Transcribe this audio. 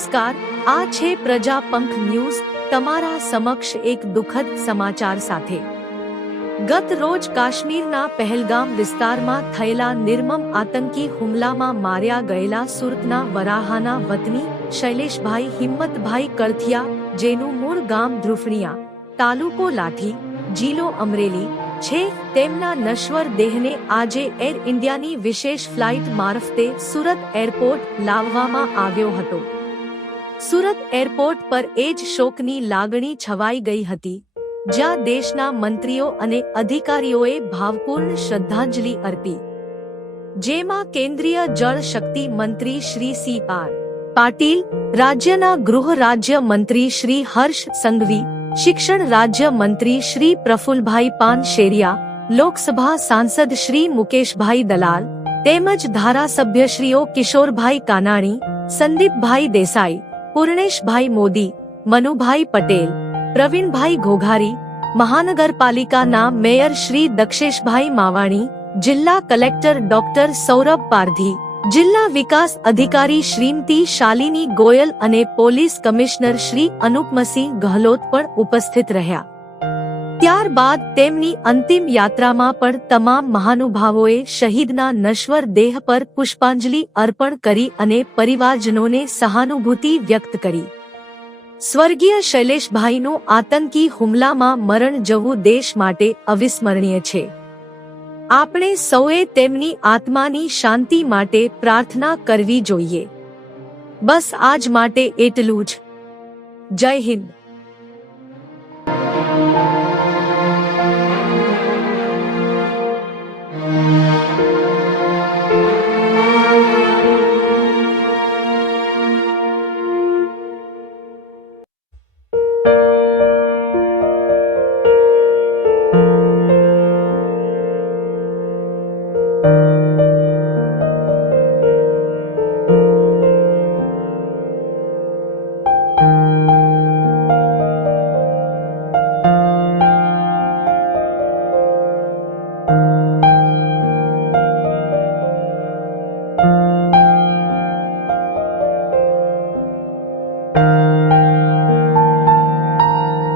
નમસ્કાર, આ છે પ્રજાપંખ ન્યૂઝ, તમારા સમક્ષ એક દુઃખદ સમાચાર સાથે। ગત રોજ કાશ્મીરના પહેલગામ વિસ્તારમાં થયેલા નિર્મમ આતંકી હુમલામાં માર્યા ગયેલા સુરતના વરાહાના વતની શૈલેષભાઈ હિંમતભાઈ કળથિયા, જેનું મૂળ ગામ ધ્રુફણિયા, તાલુકો લાઠી, જિલ્લો અમરેલી છે, તેમના નશ્વર દેહને આજે એર ઇન્ડિયાની વિશેષ ફ્લાઇટ મારફતે સુરત એરપોર્ટ લાવવામાં આવ્યો હતો। સુરત એરપોર્ટ પર એ જ શોકની લાગણી છવાઈ ગઈ હતી, જ્યાં દેશના મંત્રીઓ અને અધિકારીઓએ ભાવપૂર્ણ શ્રદ્ધાંજલિ અર્પી, જેમાં કેન્દ્રીય જળ શક્તિ મંત્રી શ્રી સી.આર. પાટીલ, રાજ્યના ગૃહ રાજ્ય મંત્રી શ્રી હર્ષ સંઘવી, શિક્ષણ રાજ્ય મંત્રી શ્રી પ્રફુલભાઈ પાનશેરિયા, લોકસભા સાંસદ શ્રી મુકેશભાઈ દલાલ તેમજ ધારાસભ્યશ્રીઓ કિશોરભાઈ કાનાણી, સંદીપભાઈ દેસાઈ, પૂર્ણેશભાઈ મોદી, મનુભાઈ પટેલ, પ્રવીણભાઈ ઘોઘારી, મહાનગરપાલિકાના મેયર શ્રી દક્ષેશભાઈ માવાણી, જિલ્લા કલેક્ટર ડોક્ટર સૌરભ પારધી, જિલ્લા વિકાસ અધિકારી શ્રીમતી શાલિની ગોયલ અને પોલીસ કમિશનર શ્રી અનુપમસિંહ ગહલોત પણ ઉપસ્થિત રહ્યા। ત્યારબાદ તેમની અંતિમ યાત્રામાં પણ તમામ મહાનુભાવોએ શહીદના નશ્વર દેહ પર પુષ્પાંજલિ અર્પણ કરી અને પરિવારજનોને સહાનુભૂતિ વ્યક્ત કરી। સ્વર્ગીય શૈલેષભાઈનું આતંકી હુમલામાં મરણ જવું દેશ માટે અવિસ્મરણીય છે। આપણે સૌએ તેમની આત્માની શાંતિ માટે પ્રાર્થના કરવી જોઈએ। બસ આજ માટે એટલું જ। જય હિન્દ।